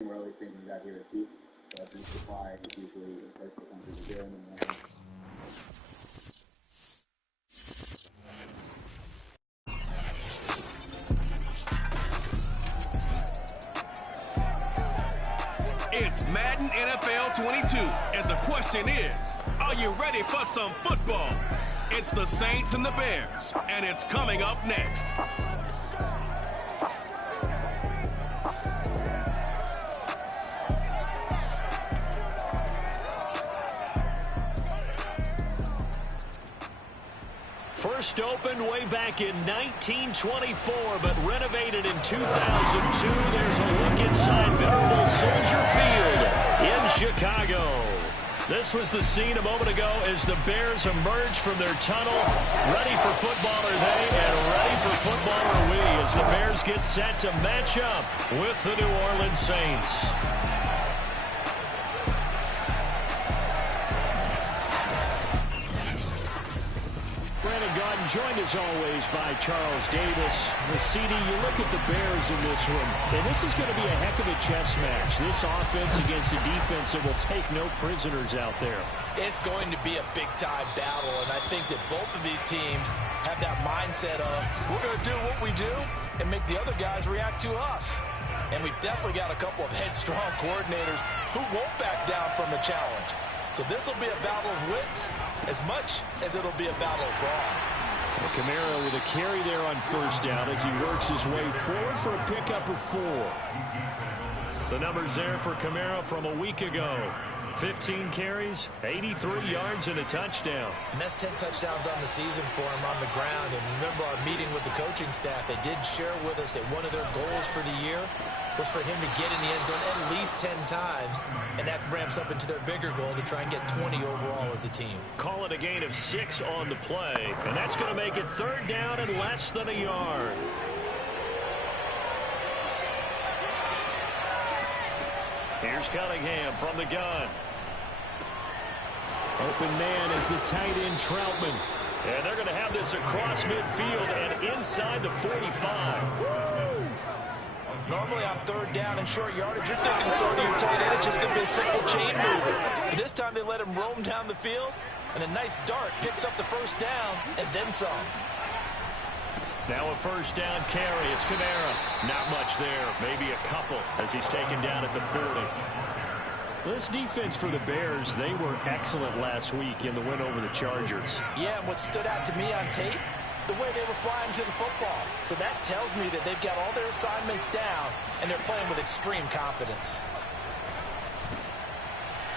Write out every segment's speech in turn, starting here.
We're always thinking about here at Peak, so food supply is usually the first to come through the door in the morning. It's Madden NFL 22, and the question is, are you ready for some football? It's the Saints and the Bears, and it's coming up next. First opened way back in 1924, but renovated in 2002. There's a look inside venerable Soldier Field in Chicago. This was the scene a moment ago as the Bears emerged from their tunnel. Ready for football are they, and ready for football are we, as the Bears get set to match up with the New Orleans Saints. Joined as always by Charles Davis. CD, you look at the Bears in this one, and this is going to be a heck of a chess match. This offense against a defense that will take no prisoners out there. It's going to be a big-time battle, and I think that both of these teams have that mindset of, we're going to do what we do and make the other guys react to us. And we've definitely got a couple of headstrong coordinators who won't back down from a challenge. So this will be a battle of wits as much as it'll be a battle of brawn. Kamara with a carry there on first down as he works his way forward for a pickup of 4. The numbers there for Kamara from a week ago. 15 carries, 83 yards, and a touchdown. And that's 10 touchdowns on the season for him on the ground. And remember our meeting with the coaching staff, they did share with us that one of their goals for the year was for him to get in the end zone at least 10 times, and that ramps up into their bigger goal to try and get 20 overall as a team. Call it a gain of 6 on the play, and that's going to make it third down and less than a yard. Here's Cunningham from the gun. Open man is the tight end Troutman. And they're going to have this across midfield and inside the 45. Woo! Normally on third down and short yardage, you're thinking throwing to your tight end. It's just going to be a simple chain mover. But this time they let him roam down the field, and a nice dart picks up the first down and then some. Now a first down carry. It's Kamara. Not much there. Maybe a couple as he's taken down at the 40. This defense for the Bears, they were excellent last week in the win over the Chargers. Yeah, and what stood out to me on tape, the way they were flying to the football. So that tells me that they've got all their assignments down, and they're playing with extreme confidence.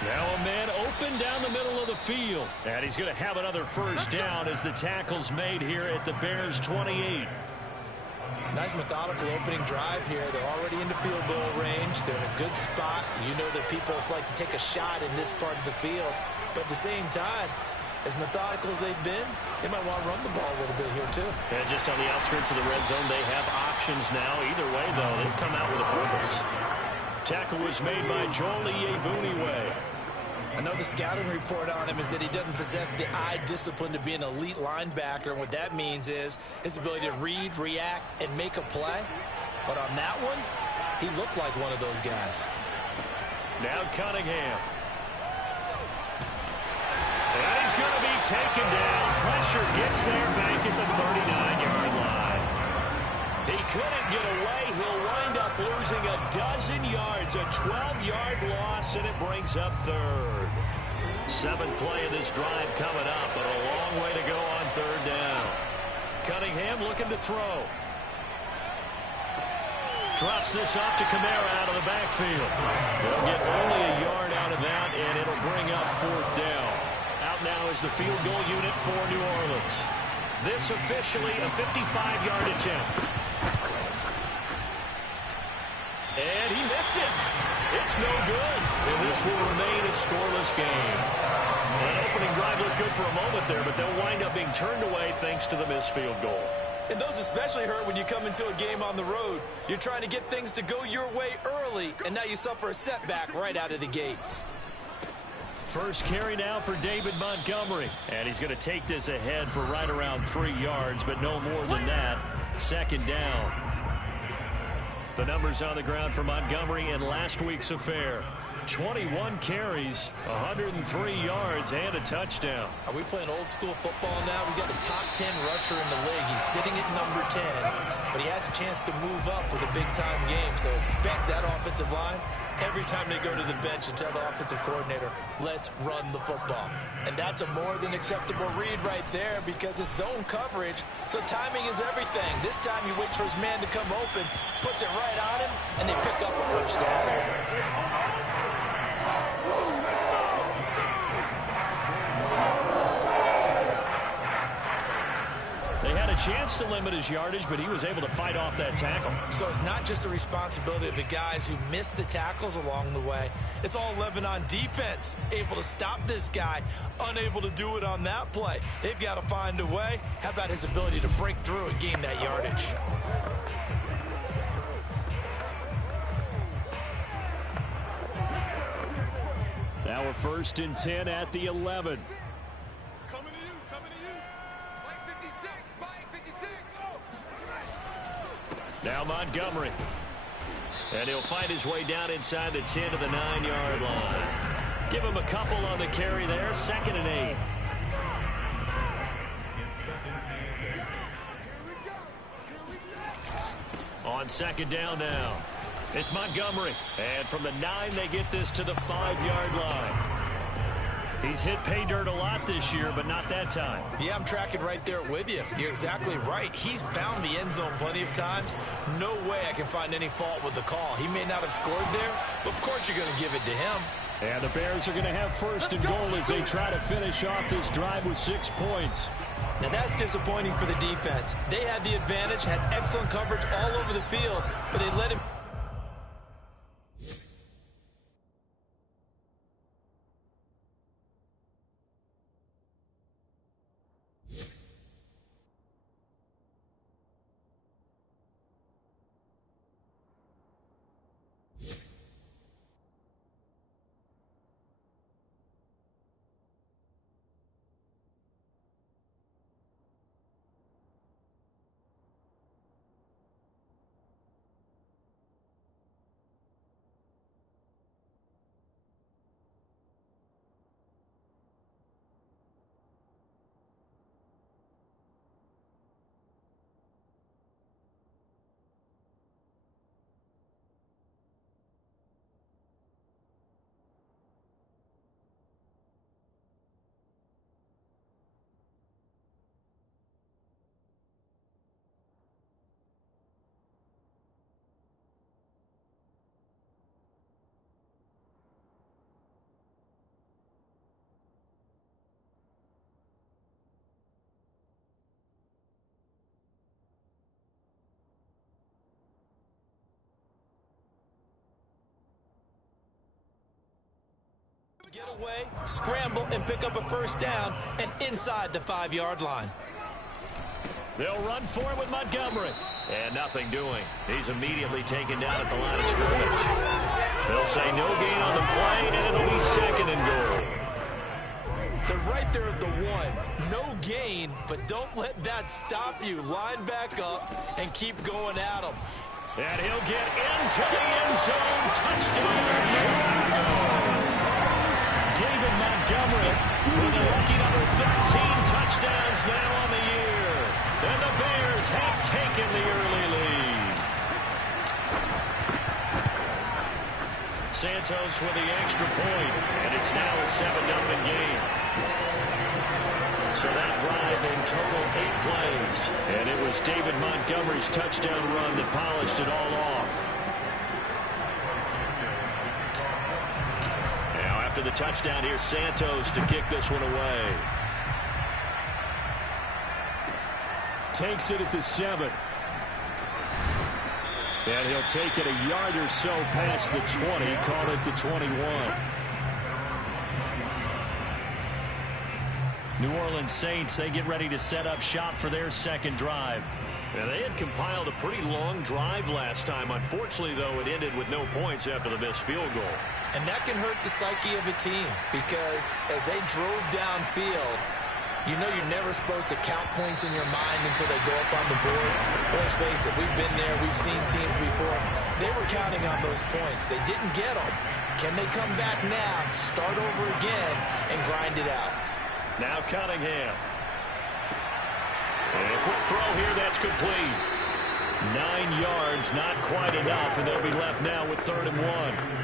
Now a man open down the middle of the field. And he's going to have another first down as the tackle's made here at the Bears' 28. Nice methodical opening drive here. They're already into field goal range. They're in a good spot. You know that people like to take a shot in this part of the field. But at the same time, as methodical as they've been, they might want to run the ball a little bit here too. And just on the outskirts of the red zone, they have options now. Either way, though, they've come out with a purpose. Tackle was made by Joel Iyiegbuniwe. I know the scouting report on him is that he doesn't possess the eye discipline to be an elite linebacker. And what that means is his ability to read, react, and make a play. But on that one, he looked like one of those guys. Now Cunningham. And he's going to be taken down. Pressure gets there back at the 39-yard line. He couldn't get away. He'll wind up losing a dozen yards, a 12-yard loss, and it brings up third. 7th play of this drive coming up, but a long way to go on third down. Cunningham looking to throw. Drops this off to Kamara out of the backfield. They'll get only a yard out of that, and it'll bring up 4th down. Out now is the field goal unit for New Orleans. This officially a 55-yard attempt. And he missed it. It's no good. And this will remain a scoreless game. An opening drive looked good for a moment there, but they'll wind up being turned away thanks to the missed field goal. And those especially hurt when you come into a game on the road. You're trying to get things to go your way early, and now you suffer a setback right out of the gate. First carry now for David Montgomery. And he's going to take this ahead for right around 3 yards, but no more than that. 2nd down. The numbers on the ground for Montgomery in last week's affair. 21 carries, 103 yards, and a touchdown. Are we playing old school football now? We got a top 10 rusher in the league. He's sitting at number 10, but he has a chance to move up with a big-time game. So expect that offensive line every time they go to the bench and tell the offensive coordinator, let's run the football. And that's a more than acceptable read right there because it's zone coverage, so timing is everything. This time he waits for his man to come open, puts it right on him, and they pick up a first down. They had a chance to limit his yardage, but he was able to fight off that tackle. So it's not just the responsibility of the guys who missed the tackles along the way. It's all 11 on defense, able to stop this guy, unable to do it on that play. They've got to find a way. How about his ability to break through and gain that yardage? Now we're 1st and 10 at the 11. Now Montgomery. And he'll find his way down inside the 10 to the 9-yard line. Give him a couple on the carry there. 2nd and 8. On 2nd down now. It's Montgomery. And from the 9, they get this to the 5-yard line. He's hit pay dirt a lot this year, but not that time. Yeah, I'm tracking right there with you. You're exactly right. He's found the end zone plenty of times. No way I can find any fault with the call. He may not have scored there, but of course you're going to give it to him. And the Bears are going to have 1st and goal as they try to finish off this drive with 6 points. Now that's disappointing for the defense. They had the advantage, had excellent coverage all over the field, but they let him. Get away, scramble, and pick up a first down, and inside the 5-yard line. They'll run for it with Montgomery. And nothing doing. He's immediately taken down at the line of scrimmage. They'll say no gain on the play, and it'll be 2nd and goal. They're right there at the 1. No gain, but don't let that stop you. Line back up and keep going at him. And he'll get into the end zone. Touchdown, Chicago. David Montgomery with a lucky number 13 touchdowns now on the year. And the Bears have taken the early lead. Santos with the extra point, and it's now a 7-0 game. So that drive in total 8 plays. And it was David Montgomery's touchdown run that polished it all off. After the touchdown, here's Santos to kick this one away. Takes it at the 7. And he'll take it a yard or so past the 20, call it the 21. New Orleans Saints, they get ready to set up shop for their 2nd drive. Now, they had compiled a pretty long drive last time. Unfortunately, though, it ended with no points after the missed field goal. And that can hurt the psyche of a team because as they drove downfield, You know you're never supposed to count points in your mind until they go up on the board. Let's face it, we've been there. We've seen teams before. They were counting on those points. They didn't get them. Can they come back now, start over again, and grind it out? Now Cunningham. And a quick throw here, that's complete. 9 yards, not quite enough, and they'll be left now with 3rd and 1.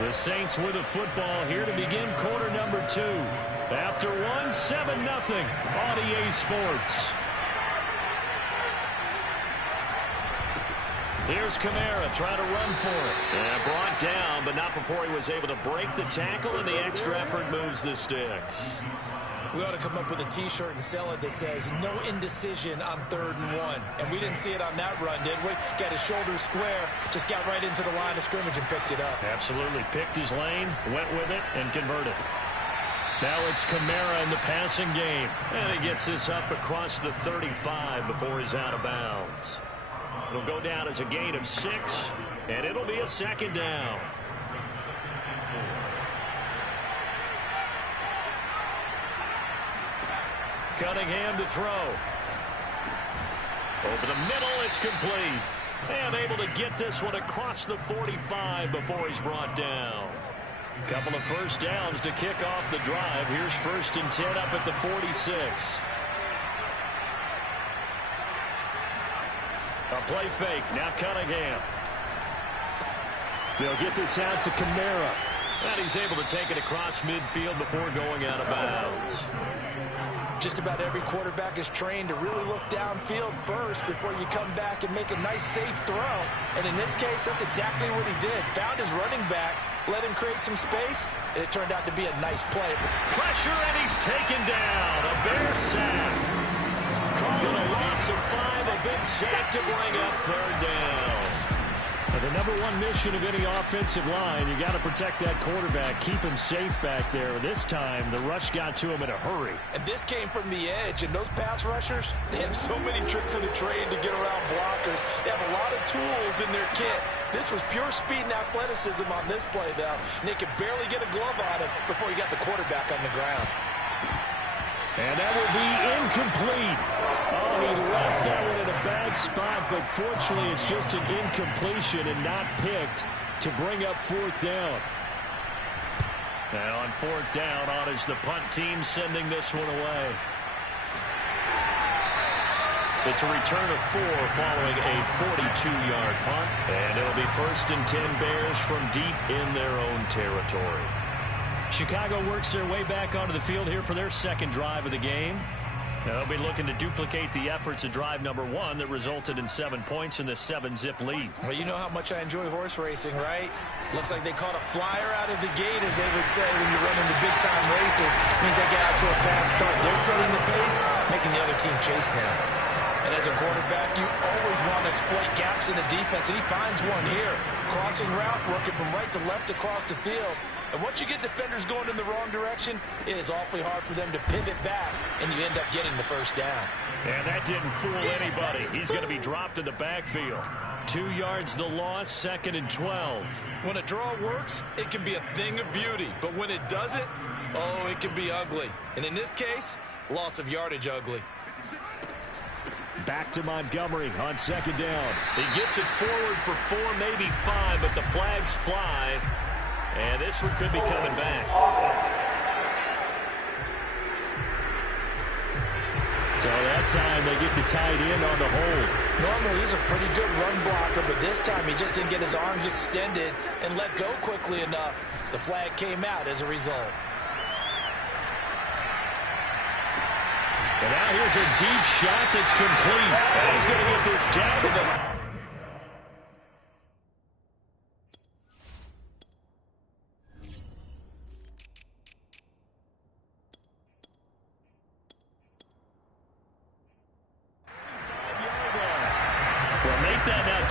The Saints with the football here to begin quarter number 2. After 1, 7-0 on EA Sports. Here's Kamara trying to run for it. And brought down, but not before he was able to break the tackle, and the extra effort moves the sticks. We ought to come up with a T-shirt and sell it that says, no indecision on 3rd and 1. And we didn't see it on that run, did we? Got his shoulders square, just got right into the line of scrimmage and picked it up. Absolutely. Picked his lane, went with it, and converted. Now it's Kamara in the passing game. And he gets this up across the 35 before he's out of bounds. It'll go down as a gain of 6, and it'll be a 2nd down. Cunningham to throw. Over the middle, it's complete. And able to get this one across the 45 before he's brought down. Couple of first downs to kick off the drive. Here's 1st and 10 up at the 46. A play fake. Now Cunningham. They'll get this out to Kamara. And he's able to take it across midfield before going out of bounds. Just about every quarterback is trained to really look downfield first before you come back and make a nice, safe throw. And in this case, that's exactly what he did. Found his running back, let him create some space, and it turned out to be a nice play. Pressure, and he's taken down. A Bear sack. Calling a loss of 5, a big sack to bring up 3rd down. The number 1 mission of any offensive line, you got to protect that quarterback, keep him safe back there. This time, the rush got to him in a hurry. And this came from the edge, and those pass rushers, they have so many tricks in the trade to get around blockers. They have a lot of tools in their kit. This was pure speed and athleticism on this play, though, and they could barely get a glove on him before he got the quarterback on the ground. And that will be incomplete. Oh, he left that one in a bad spot, but fortunately it's just an incompletion and not picked to bring up 4th down. Now on 4th down, on is the punt team sending this one away. It's a return of 4 following a 42-yard punt. And it'll be 1st and 10 Bears from deep in their own territory. Chicago works their way back onto the field here for their 2nd drive of the game. They'll be looking to duplicate the efforts of drive number 1 that resulted in 7 points in the 7-zip lead. Well, you know how much I enjoy horse racing, right? Looks like they caught a flyer out of the gate, as they would say when you're running the big-time races. Means they get out to a fast start. They're setting the pace, making the other team chase now. And as a quarterback, you always want to exploit gaps in the defense, and he finds one here. Crossing route, working from right to left across the field. And once you get defenders going in the wrong direction, it is awfully hard for them to pivot back, and you end up getting the 1st down. And that didn't fool anybody. He's going to be dropped in the backfield. 2 yards the loss, 2nd and 12. When a draw works, it can be a thing of beauty. But when it doesn't, oh, it can be ugly. And in this case, loss of yardage ugly. Back to Montgomery on 2nd down. He gets it forward for 4, maybe 5, but the flags fly. And this one could be coming back. So that time they get the tight end on the hold. Normally he's a pretty good run blocker, but this time he just didn't get his arms extended and let go quickly enough. The flag came out as a result. And now here's a deep shot that's complete. And he's going to get this down to the...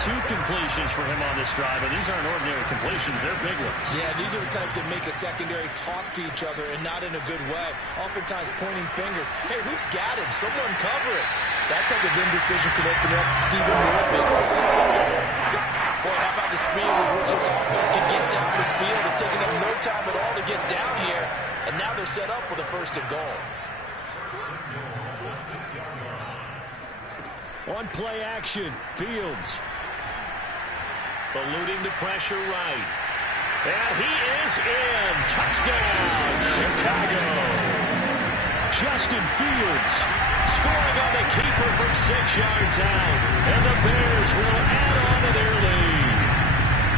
Two completions for him on this drive, and these aren't ordinary completions. They're big ones. Yeah, these are the types that make a secondary talk to each other, and not in a good way. Oftentimes pointing fingers. Hey, who's got him? Someone cover it. That type of indecision can open up even more big plays. Boy, how about the speed with which this offense can get down the field? It's taking them no time at all to get down here. And now they're set up with a 1st and goal. On play action, Fields. Eluding the pressure right. And he is in. Touchdown, Chicago. Justin Fields scoring on the keeper from 6 yards out. And the Bears will add on to their lead.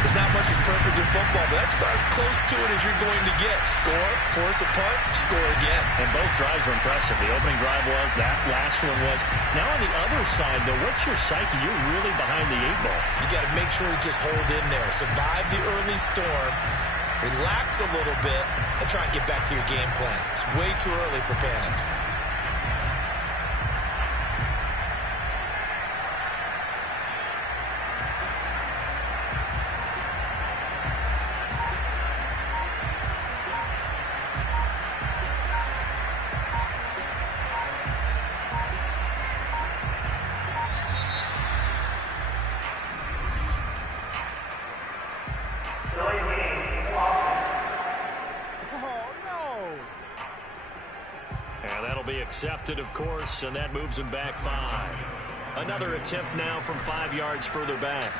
There's not much that's perfect in football, but that's about as close to it as you're going to get. Score, force a punt, score again. And both drives were impressive. The opening drive was, that last one was. Now on the other side, though, what's your psyche? You're really behind the 8 ball. You got to make sure you just hold in there. Survive the early storm, relax a little bit, and try and get back to your game plan. It's way too early for panic. Accepted, of course, and that moves him back 5. Another attempt now from 5 yards further back.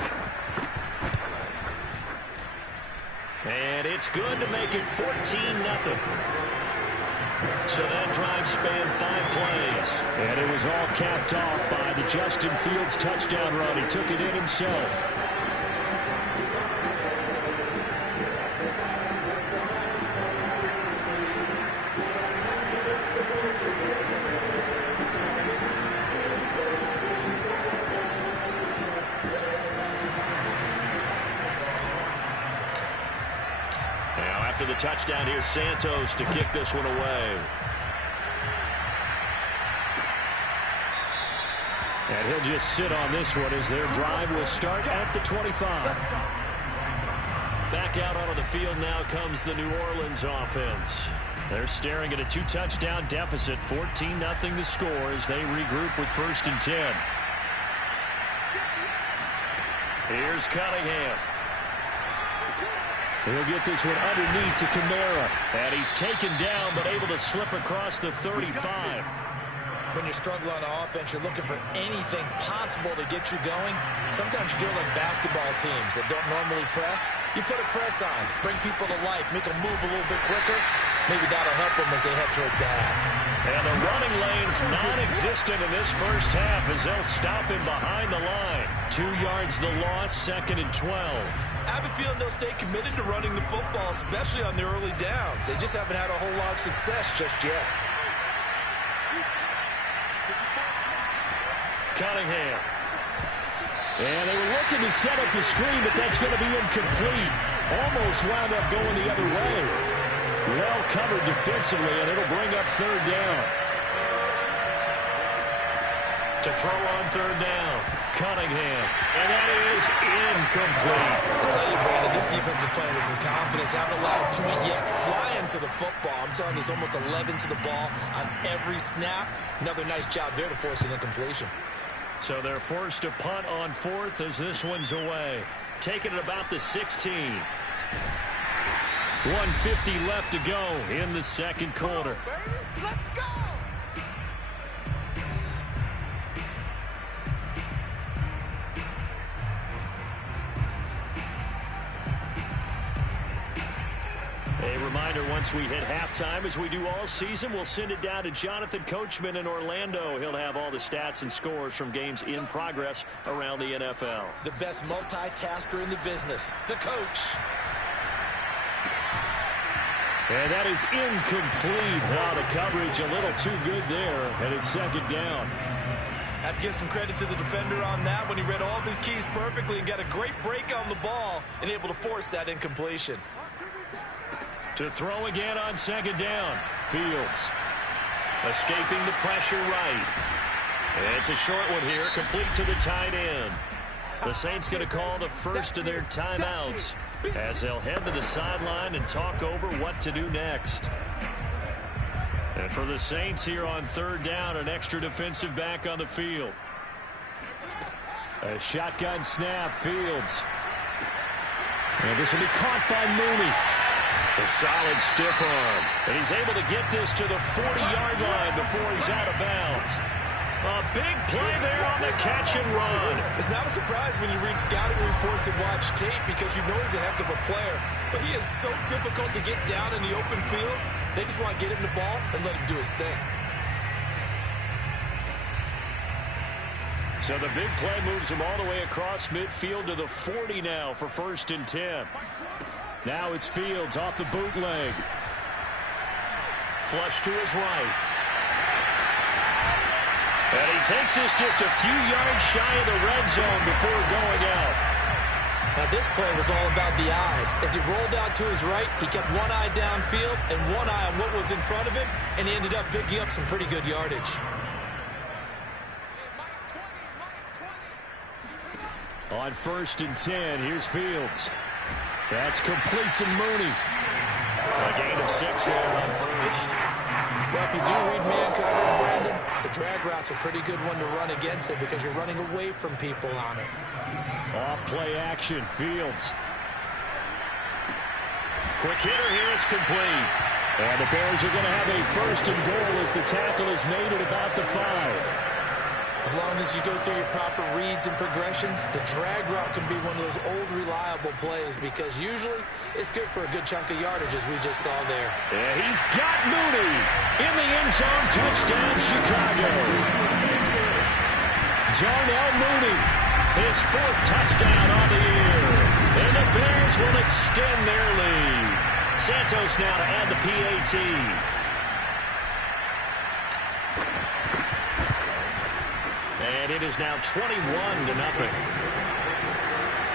And it's good to make it 14-0. So that drive spanned 5 plays. And it was all capped off by the Justin Fields touchdown run. He took it in himself. After the touchdown, here's Santos to kick this one away. And he'll just sit on this one as their drive will start at the 25. Back out onto the field now comes the New Orleans offense. They're staring at a 2-touchdown deficit, 14-0 the score as they regroup with 1st and 10. Here's Cunningham. He'll get this one underneath to Kamara. And he's taken down, but able to slip across the 35. When you're struggling on offense, you're looking for anything possible to get you going. Sometimes you do it like basketball teams that don't normally press. You put a press on, bring people to life, make them move a little bit quicker. Maybe that'll help them as they head towards the half. And the running lane's non-existent in this first half as they'll stop him behind the line. 2 yards the loss, 2nd and 12. I have a feeling they'll stay committed to running the football, especially on the early downs. They just haven't had a whole lot of success just yet. Cunningham. And they were looking to set up the screen, but that's going to be incomplete. Almost wound up going the other way. Well covered defensively, and it'll bring up 3rd down. To throw on 3rd down, Cunningham. And that is incomplete. I'll tell you, Brandon, this defense is playing with some confidence. Haven't allowed a point yet. Flying to the football. I'm telling you, there's almost 11 to the ball on every snap. Another nice job there to force an incompletion. So they're forced to punt on 4th as this one's away. Taking it about the 16. 1:50 left to go in the 2nd quarter. Let's go! A reminder, once we hit halftime, as we do all season, we'll send it down to Jonathan Coachman in Orlando. He'll have all the stats and scores from games in progress around the NFL. The best multitasker in the business, the coach. And that is incomplete. Now the coverage a little too good there, and it's 2nd down. Have to give some credit to the defender on that when he read all of his keys perfectly and got a great break on the ball and able to force that incompletion. To throw again on 2nd down. Fields escaping the pressure right. It's a short one here, complete to the tight end. The Saints going to call the first of their timeouts as they'll head to the sideline and talk over what to do next. And for the Saints here on 3rd down, an extra defensive back on the field. A shotgun snap, Fields. And this will be caught by Mooney. A solid stiff arm. And he's able to get this to the 40-yard line before he's out of bounds. A big play there on the catch and run. It's not a surprise when you read scouting reports and watch tape because you know he's a heck of a player. But he is so difficult to get down in the open field. They just want to get him the ball and let him do his thing. So the big play moves him all the way across midfield to the 40 now for 1st and 10. Now it's Fields off the bootleg. Flush to his right. And he takes this just a few yards shy of the red zone before going out. Now this play was all about the eyes. As he rolled out to his right, he kept one eye downfield and one eye on what was in front of him, and he ended up picking up some pretty good yardage. On 1st and 10, here's Fields. That's complete to Mooney. A gain of 6 there on 1st. Well, if you do read man coverage, Brandon, the drag route's a pretty good one to run against it because you're running away from people on it. Off play action, Fields. Quick hitter here, it's complete. And the Bears are going to have a 1st and goal as the tackle is made at about the 5. As long as you go through your proper reads and progressions, the drag route can be one of those old reliable plays because usually it's good for a good chunk of yardage as we just saw there. And he's got Mooney in the end zone. Touchdown, Chicago. Darnell Mooney, his 4th touchdown on the year. And the Bears will extend their lead. Santos now to add the PAT. And it is now 21-0.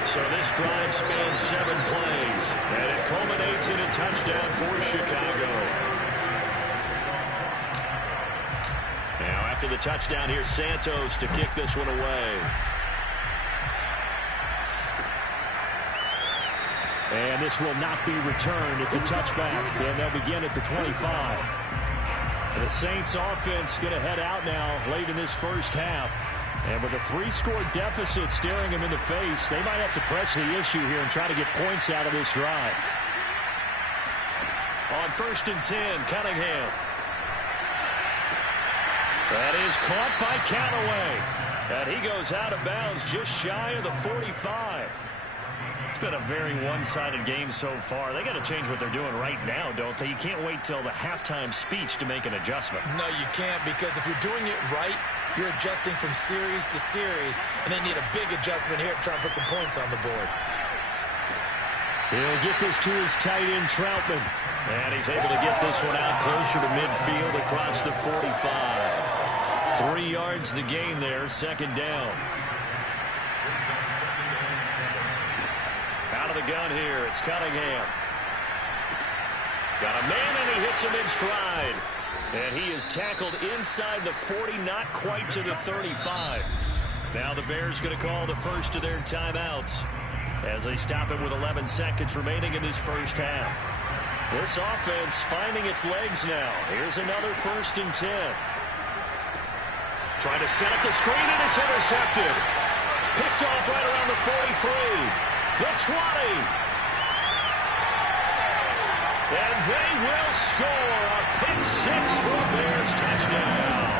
So this drive spans 7 plays. And it culminates in a touchdown for Chicago. Now after the touchdown, here's Santos to kick this one away. And this will not be returned. It's a touchback. And they'll begin at the 25. And the Saints offense going to head out now late in this first half. And with a 3-score deficit staring him in the face, they might have to press the issue here and try to get points out of this drive. On 1st and 10, Cunningham. That is caught by Callaway. And he goes out of bounds just shy of the 45. It's been a very one-sided game so far. They got to change what they're doing right now, don't they? You can't wait till the halftime speech to make an adjustment. No, you can't, because if you're doing it right, you're adjusting from series to series, and they need a big adjustment here to try and put some points on the board. He'll get this to his tight end, Troutman. And he's able to get this one out closer to midfield across the 45. 3 yards the gain there, 2nd down. Out of the gun here, it's Cunningham. Got a man, and he hits him in stride. And he is tackled inside the 40, not quite to the 35. Now the Bears going to call the first of their timeouts as they stop it with 11 seconds remaining in this first half. This offense finding its legs now. Here's another 1st and 10. Trying to set up the screen, and it's intercepted. Picked off right around the 43. The 20. And they will score a pick 6 for a Bears touchdown.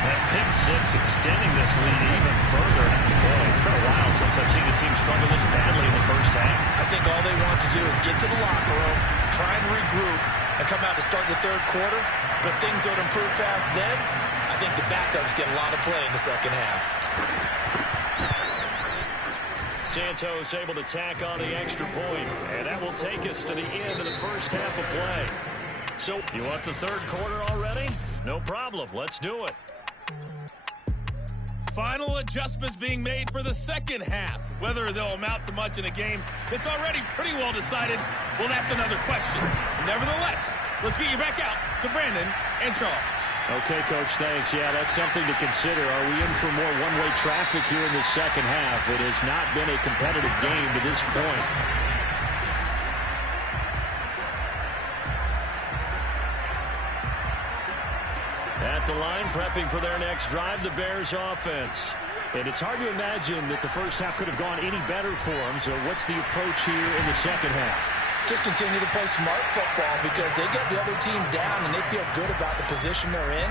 That pick 6 extending this lead even further. Boy, it's been a while since I've seen a team struggle this badly in the first half. I think all they want to do is get to the locker room, try and regroup, and come out to start the 3rd quarter. But things don't improve fast then. I think the backups get a lot of play in the second half. Santos able to tack on the extra point, and that will take us to the end of the first half of play. So, you want the 3rd quarter already? No problem. Let's do it. Final adjustments being made for the second half. Whether they'll amount to much in a game that's already pretty well decided, well, that's another question. Nevertheless, let's get you back out to Brandon and Charles. Okay, Coach, thanks. Yeah, that's something to consider. Are we in for more one-way traffic here in the second half? It has not been a competitive game to this point. At the line, prepping for their next drive, the Bears offense. And it's hard to imagine that the first half could have gone any better for them. So what's the approach here in the second half? Just continue to play smart football because they get the other team down and they feel good about the position they're in.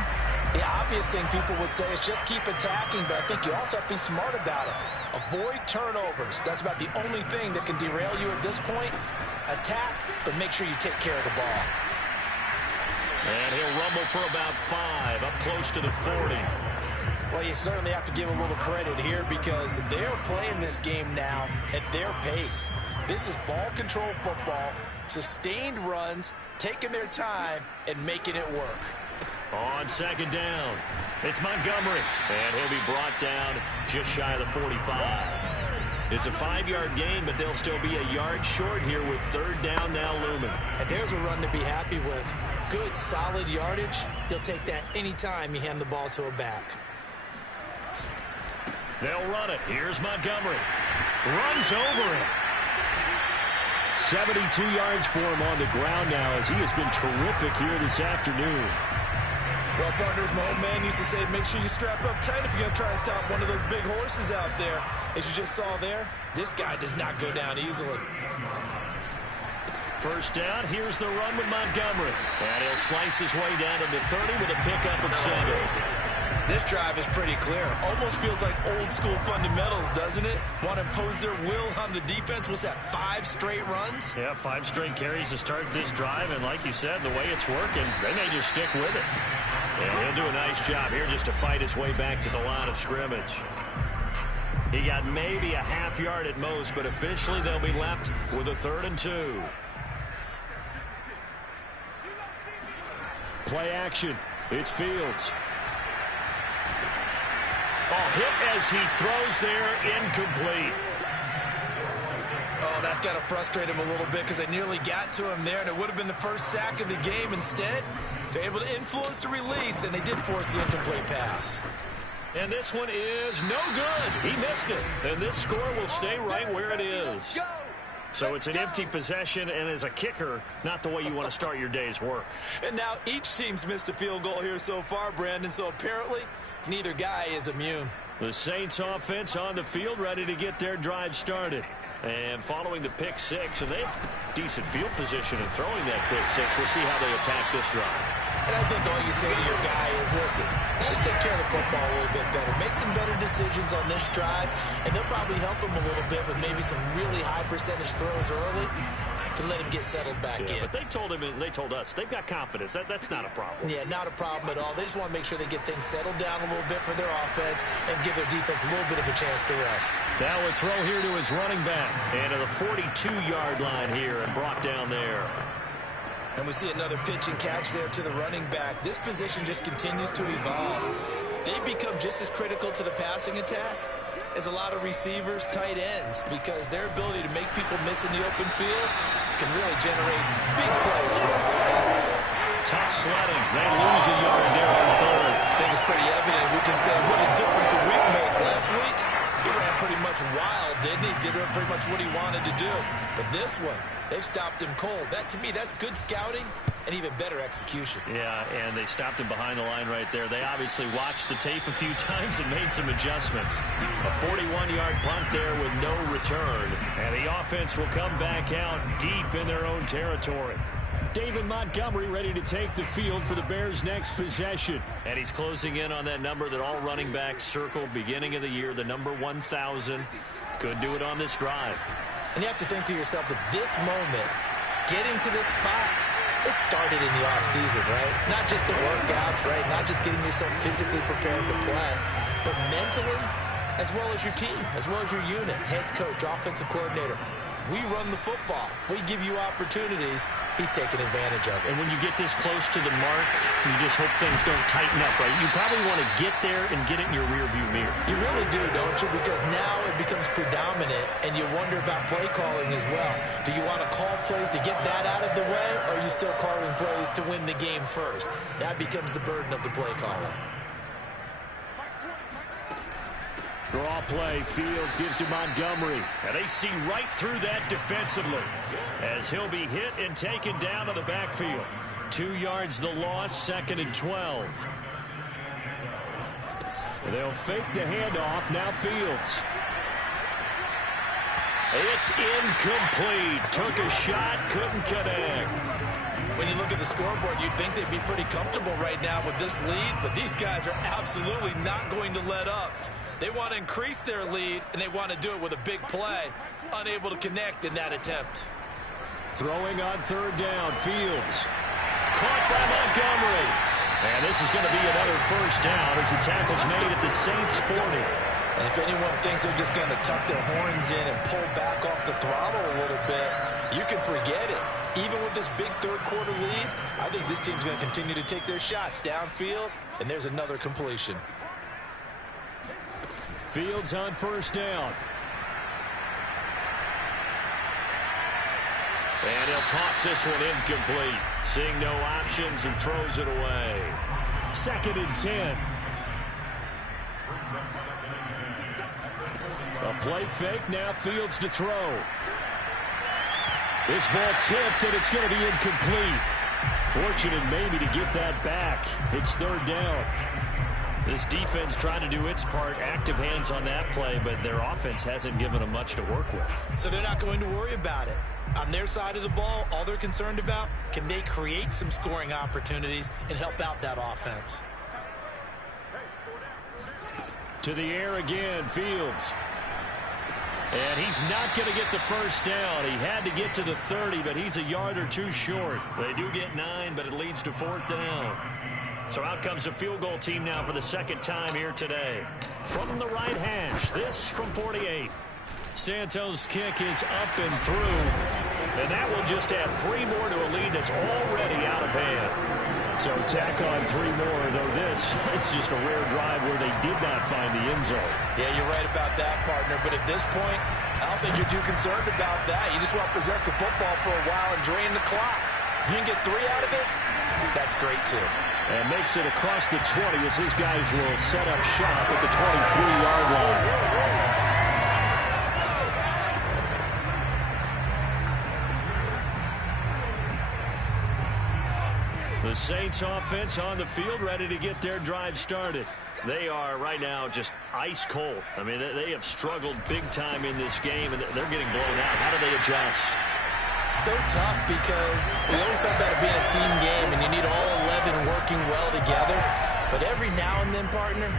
The obvious thing people would say is just keep attacking, but I think you also have to be smart about it. Avoid turnovers. That's about the only thing that can derail you at this point. Attack, but make sure you take care of the ball. And he'll rumble for about 5, up close to the 40. Well, you certainly have to give a little credit here because they're playing this game now at their pace. This is ball control football, sustained runs, taking their time, and making it work. On second down, it's Montgomery, and he'll be brought down just shy of the 45. It's a 5-yard gain, but they'll still be a yard short here with third down now looming. And there's a run to be happy with. Good, solid yardage. He'll take that anytime you hand the ball to a back. They'll run it. Here's Montgomery. Runs over it. 72 yards for him on the ground now as he has been terrific here this afternoon. Well, partners, my old man used to say, make sure you strap up tight if you're going to try and stop one of those big horses out there. As you just saw there, this guy does not go down easily. First down, here's the run with Montgomery. And he'll slice his way down to the 30 with a pickup of 7. This drive is pretty clear. Almost feels like old school fundamentals, doesn't it? Want to impose their will on the defense. What's that, 5 straight runs? Yeah, 5 straight carries to start this drive. And like you said, the way it's working, they may just stick with it. And he'll do a nice job here just to fight his way back to the line of scrimmage. He got maybe a half yard at most, but officially they'll be left with a 3rd and 2. Play action. It's Fields. Oh, hit as he throws there, incomplete. Oh, that's got to frustrate him a little bit because they nearly got to him there, and it would have been the first sack of the game. Instead, they're able to influence the release, and they did force the incomplete pass. And this one is no good. He missed it. And this score will stay right where it is. So it's an empty possession, and as a kicker, not the way you want to start your day's work. And now each team's missed a field goal here so far, Brandon, so apparently neither guy is immune. The Saints offense on the field ready to get their drive started. And following the pick 6, and they have decent field position in throwing that pick 6. We'll see how they attack this drive. And I think all you say to your guy is, listen, let's just take care of the football a little bit better. Make some better decisions on this drive, and they'll probably help him a little bit with maybe some really high percentage throws early to let him get settled back in. But they told him, and they told us, they've got confidence. That's not a problem. Yeah, not a problem at all. They just want to make sure they get things settled down a little bit for their offense and give their defense a little bit of a chance to rest. Now a throw here to his running back. And to the 42-yard line here and brought down there. And we see another pitch and catch there to the running back. This position just continues to evolve. They become just as critical to the passing attack as a lot of receivers, tight ends, because their ability to make people miss in the open field can really generate big plays for the offense. Tough sledding. They lose a yard there on 3rd. I think it's pretty evident. We can say what a difference a week makes. Last week, he ran pretty much wild, didn't he? Did pretty much what he wanted to do. But this one, they've stopped him cold. That, to me, that's good scouting and even better execution. Yeah, and they stopped him behind the line right there. They obviously watched the tape a few times and made some adjustments. A 41-yard punt there with no return. And the offense will come back out deep in their own territory. David Montgomery ready to take the field for the Bears' next possession. And he's closing in on that number that all running backs circled beginning of the year, the number 1,000. Could do it on this drive. And you have to think to yourself that this moment, getting to this spot, it started in the offseason, right? Not just the workouts, right? Not just getting yourself physically prepared to play, but mentally, as well as your team, as well as your unit, head coach, offensive coordinator. We run the football. We give you opportunities. He's taking advantage of it. And when you get this close to the mark, you just hope things don't tighten up, right? You probably want to get there and get it in your rearview mirror. You really do, don't you? Because now it becomes predominant, and you wonder about play calling as well. Do you want to call plays to get that out of the way, or are you still calling plays to win the game first? That becomes the burden of the play caller. Draw play, Fields gives to Montgomery. And they see right through that defensively as he'll be hit and taken down to the backfield. 2 yards the loss, 2nd and 12. They'll fake the handoff. Now Fields. It's incomplete. Took a shot, couldn't connect. When you look at the scoreboard, you'd think they'd be pretty comfortable right now with this lead, but these guys are absolutely not going to let up. They want to increase their lead, and they want to do it with a big play. Unable to connect in that attempt. Throwing on third down, Fields. Caught by Montgomery. And this is going to be another first down as the tackle's made at the Saints 40. And if anyone thinks they're just going to tuck their horns in and pull back off the throttle a little bit, you can forget it. Even with this big third-quarter lead, I think this team's going to continue to take their shots downfield, and there's another completion. Fields on first down. And he'll toss this one incomplete. Seeing no options and throws it away. 2nd and 10. A play fake, now Fields to throw. This ball tipped, and it's going to be incomplete. Fortunate maybe to get that back. It's third down. This defense trying to do its part, active hands on that play, but their offense hasn't given them much to work with. So they're not going to worry about it. On their side of the ball, all they're concerned about, can they create some scoring opportunities and help out that offense? To the air again, Fields. And he's not going to get the first down. He had to get to the 30, but he's a yard or two short. They do get 9, but it leads to 4th down. So out comes a field goal team now for the second time here today. From the right hash, this from 48. Santos' kick is up and through. And that will just add 3 more to a lead that's already out of hand. So tack on 3 more, though it's just a rare drive where they did not find the end zone. Yeah, you're right about that, partner. But at this point, I don't think you're too concerned about that. You just want to possess the football for a while and drain the clock. You can get 3 out of it, that's great, too. And makes it across the 20 as his guys will set up shop at the 23-yard line. The Saints offense on the field ready to get their drive started. They are right now just ice cold. I mean, they have struggled big time in this game, and they're getting blown out. How do they adjust? So tough because we always talk about it being a team game, and you need all 11 working well together. But every now and then, partner,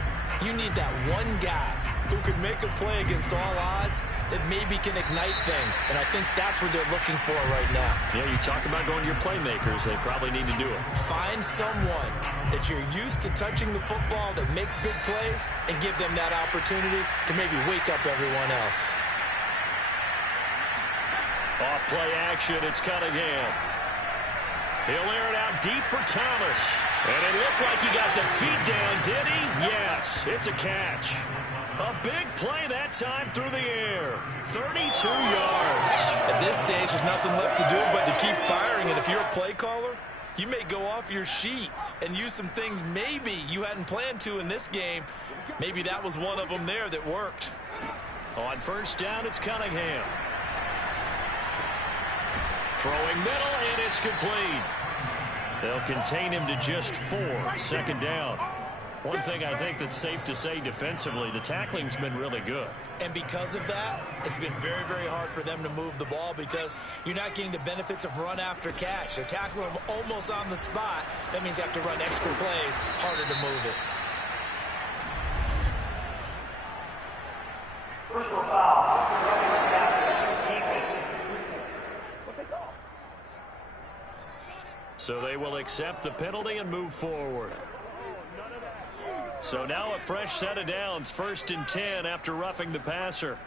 you need that one guy who can make a play against all odds that maybe can ignite things. And I think that's what they're looking for right now. Yeah, you talk about going to your playmakers. They probably need to do it. Find someone that you're used to touching the football that makes big plays and give them that opportunity to maybe wake up everyone else. Off play action, it's Cunningham. He'll air it out deep for Thomas. And it looked like he got the feet down, did he? Yes, it's a catch. A big play that time through the air. 32 yards. At this stage, there's nothing left to do but to keep firing. And if you're a play caller, you may go off your sheet and use some things maybe you hadn't planned to in this game. Maybe that was one of them there that worked. On first down, it's Cunningham. Throwing middle, and it's complete. They'll contain him to just 4. 2nd down. One thing I think that's safe to say defensively, the tackling's been really good. And because of that, it's been very, very hard for them to move the ball because you're not getting the benefits of run after catch. They're tackling them almost on the spot. That means you have to run extra plays, harder to move it. Personal foul. So they will accept the penalty and move forward. So now a fresh set of downs, 1st and 10 after roughing the passer.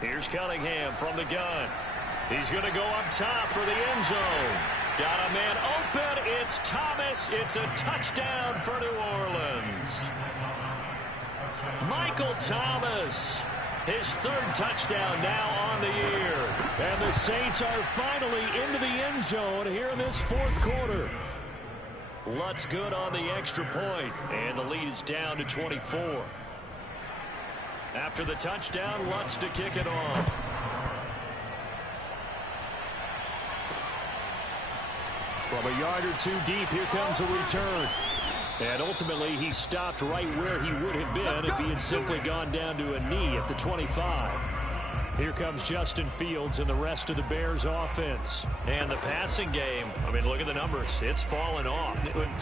Here's Cunningham from the gun. He's going to go up top for the end zone. Got a man open. It's Thomas. It's a touchdown for New Orleans. Michael Thomas. His 3rd touchdown now on the year. And the Saints are finally into the end zone here in this 4th quarter. Lutz good on the extra point, and the lead is down to 24. After the touchdown, Lutz to kick it off. From a yard or two deep, here comes a return. And ultimately, he stopped right where he would have been if he had simply gone down to a knee at the 25. Here comes Justin Fields and the rest of the Bears offense. And the passing game, I mean, look at the numbers. It's fallen off.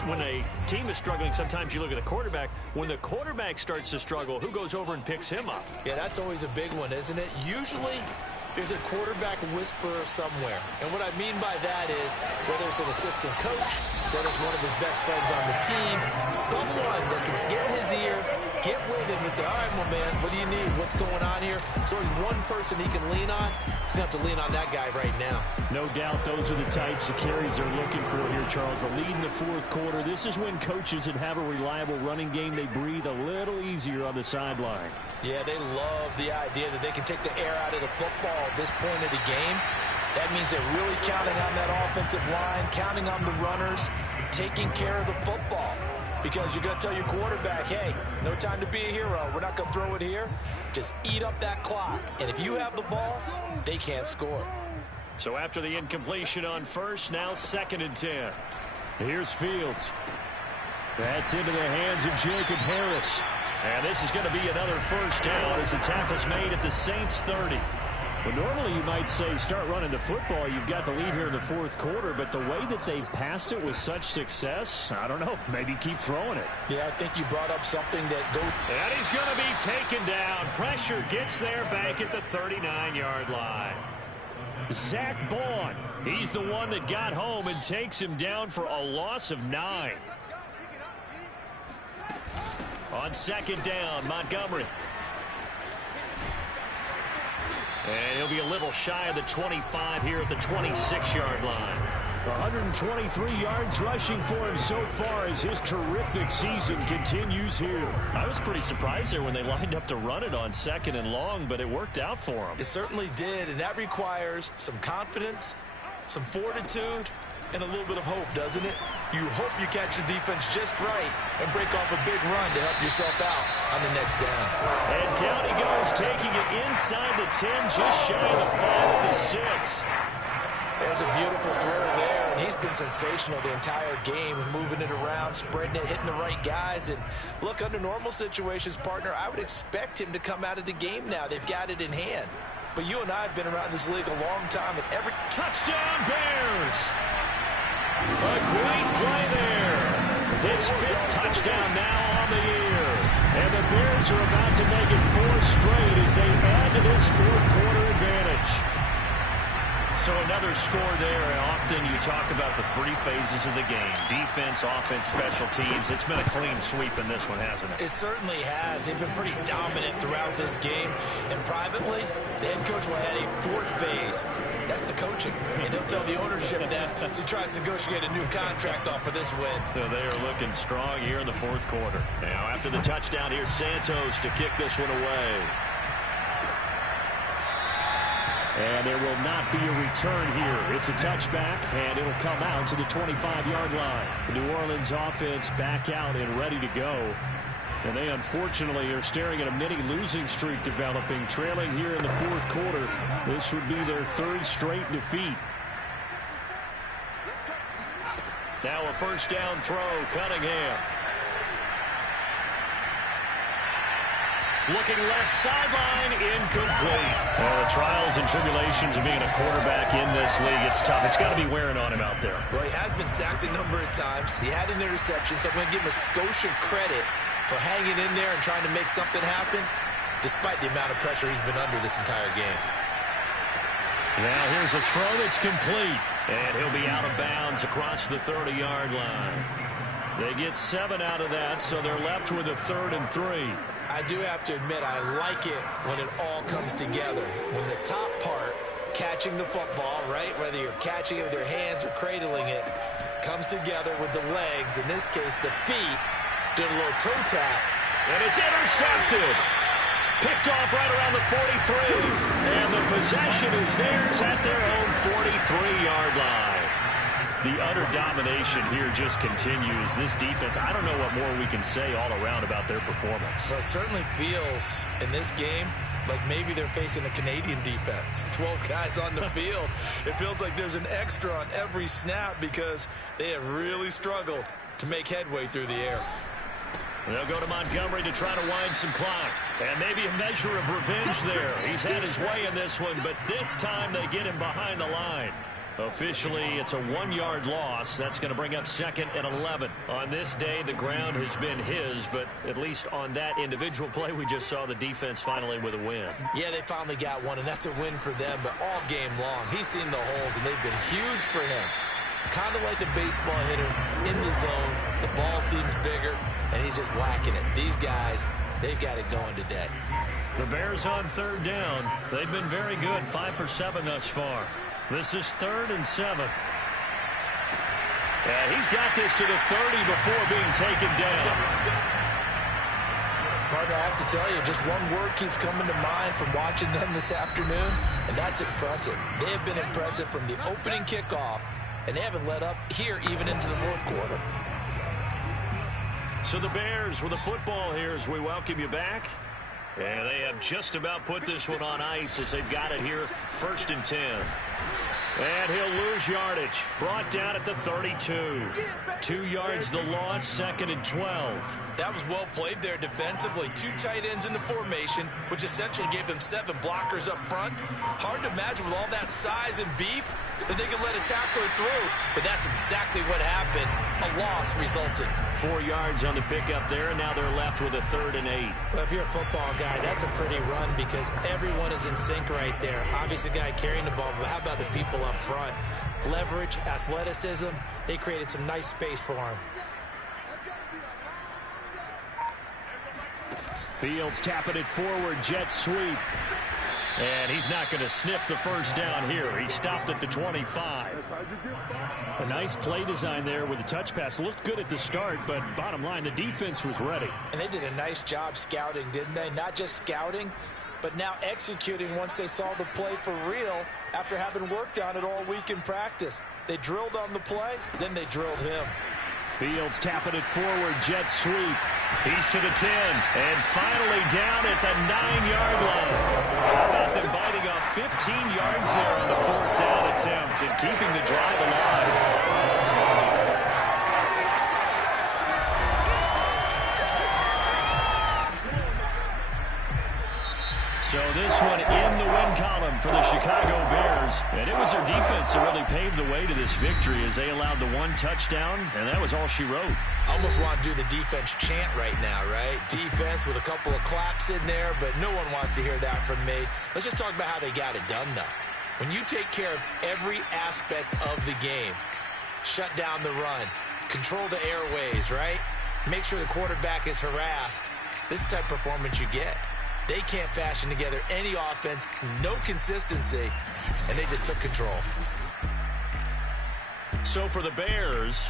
When a team is struggling, sometimes you look at the quarterback. When the quarterback starts to struggle, who goes over and picks him up? Yeah, that's always a big one, isn't it? Usually, there's a quarterback whisperer somewhere. And what I mean by that is, whether it's an assistant coach, whether it's one of his best friends on the team, someone that can get in his ear, get with him and say, all right, my man, what do you need? What's going on here? So there's one person he can lean on. He's going to have to lean on that guy right now. No doubt those are the types of carries they're looking for here, Charles. The lead in the fourth quarter. This is when coaches that have a reliable running game, they breathe a little easier on the sideline. Yeah, they love the idea that they can take the air out of the football at this point of the game. That means they're really counting on that offensive line, counting on the runners, taking care of the football. Because you're going to tell your quarterback, hey, no time to be a hero. We're not going to throw it here. Just eat up that clock. And if you have the ball, they can't score. So after the incompletion on first, now 2nd and 10. Here's Fields. That's into the hands of Jacob Harris. And this is going to be another first down as the tackle's made at the Saints 30. Well, normally you might say start running the football. You've got the lead here in the fourth quarter, but the way that they've passed it with such success, I don't know, maybe keep throwing it. Yeah, I think you brought up something that goes. And he's going to be taken down. Pressure gets there back at the 39-yard line. Zach Bond, he's the one that got home and takes him down for a loss of 9. On 2nd down, Montgomery. And he'll be a little shy of the 25 here at the 26-yard line. 123 yards rushing for him so far as his terrific season continues here. I was pretty surprised there when they lined up to run it on 2nd and long, but it worked out for him. It certainly did, and that requires some confidence, some fortitude, and a little bit of hope, doesn't it? You hope you catch the defense just right and break off a big run to help yourself out on the next down. And down he goes, taking it inside the 10, just shy of the 5 at the 6. There's a beautiful throw there, and he's been sensational the entire game, moving it around, spreading it, hitting the right guys. And look, under normal situations, partner, I would expect him to come out of the game now. They've got it in hand. But you and I have been around this league a long time, and every touchdown Bears! A great play there. His 5th touchdown now on the year. And the Bears are about to make it 4 straight as they add to this fourth quarter advantage. So another score there, and often you talk about the 3 phases of the game. Defense, offense, special teams. It's been a clean sweep in this one, hasn't it? It certainly has. They've been pretty dominant throughout this game. And privately, the head coach will add a 4th phase. That's the coaching. And he'll tell the ownership that as he tries to negotiate a new contract off of this win. So they are looking strong here in the fourth quarter. Now after the touchdown, here's Santos to kick this one away. And there will not be a return here. It's a touchback, and it'll come out to the 25-yard line. The New Orleans offense back out and ready to go. And they, unfortunately, are staring at a mini losing streak developing, trailing here in the fourth quarter. This would be their 3rd straight defeat. Now a first down throw, Cunningham. Looking left sideline, incomplete. Well, the trials and tribulations of being a quarterback in this league, it's tough. It's got to be wearing on him out there. Well, he has been sacked a number of times. He had an interception, so I'm going to give him a skosh of credit for hanging in there and trying to make something happen, despite the amount of pressure he's been under this entire game. Now here's a throw that's complete, and he'll be out of bounds across the 30-yard line. They get 7 out of that, so they're left with a 3rd and 3. I do have to admit, I like it when it all comes together. When the top part, catching the football, right, whether you're catching it with your hands or cradling it, comes together with the legs, in this case the feet, doing a little toe tap. And it's intercepted. Picked off right around the 43. And the possession is theirs at their own 43-yard line. The utter domination here just continues. This defense, I don't know what more we can say all around about their performance. Well, it certainly feels in this game like maybe they're facing a Canadian defense. 12 guys on the field. It feels like there's an extra on every snap because they have really struggled to make headway through the air. They'll go to Montgomery to try to wind some clock. And maybe a measure of revenge there. He's had his way in this one, but this time they get him behind the line. Officially, it's a 1-yard loss. That's going to bring up 2nd and 11. On this day, the ground has been his, but at least on that individual play, we just saw the defense finally with a win. Yeah, they finally got one, and that's a win for them, but all game long, he's seen the holes, and they've been huge for him. Kind of like a baseball hitter in the zone. The ball seems bigger, and he's just whacking it. These guys, they've got it going today. The Bears on 3rd down. They've been very good, 5 for 7 thus far. This is 3rd and 7. And he's got this to the 30 before being taken down. Partner, I have to tell you, just one word keeps coming to mind from watching them this afternoon, and that's impressive. They have been impressive from the opening kickoff, and they haven't let up here even into the 4th quarter. So the Bears with the football here as we welcome you back. And they have just about put this one on ice as they've got it here, 1st and 10. And he'll lose yardage. Brought down at the 32. 2 yards the loss, 2nd and 12. That was well played there defensively. 2 tight ends in the formation, which essentially gave them 7 blockers up front. Hard to imagine with all that size and beef that they could let a tackler through. But that's exactly what happened. A loss resulted. 4 yards on the pickup there, and now they're left with a 3rd and 8. Well, if you're a football guy, that's a pretty run because everyone is in sync right there. Obviously, the guy carrying the ball, but how about the people up front? Leverage, athleticism, they created some nice space for him. Fields tapping it forward, jet sweep. And he's not going to sniff the 1st down here. He stopped at the 25. A nice play design there with the touch pass. Looked good at the start, but bottom line, the defense was ready. And they did a nice job scouting, didn't they? Not just scouting, but now executing once they saw the play for real after having worked on it all week in practice. They drilled on the play, then they drilled him. Fields tapping it forward, jet sweep. He's to the 10, and finally down at the 9-yard line. How about them biting off 15 yards there on the 4th down attempt and keeping the drive alive? So this one in the win column for the Chicago Bears. And it was their defense that really paved the way to this victory as they allowed the 1 touchdown, and that was all she wrote. Almost want to do the defense chant right now, right? Defense with a couple of claps in there, but no one wants to hear that from me. Let's just talk about how they got it done, though. When you take care of every aspect of the game, shut down the run, control the airways, right? Make sure the quarterback is harassed. This type of performance you get. They can't fashion together any offense, no consistency, and they just took control. So for the Bears,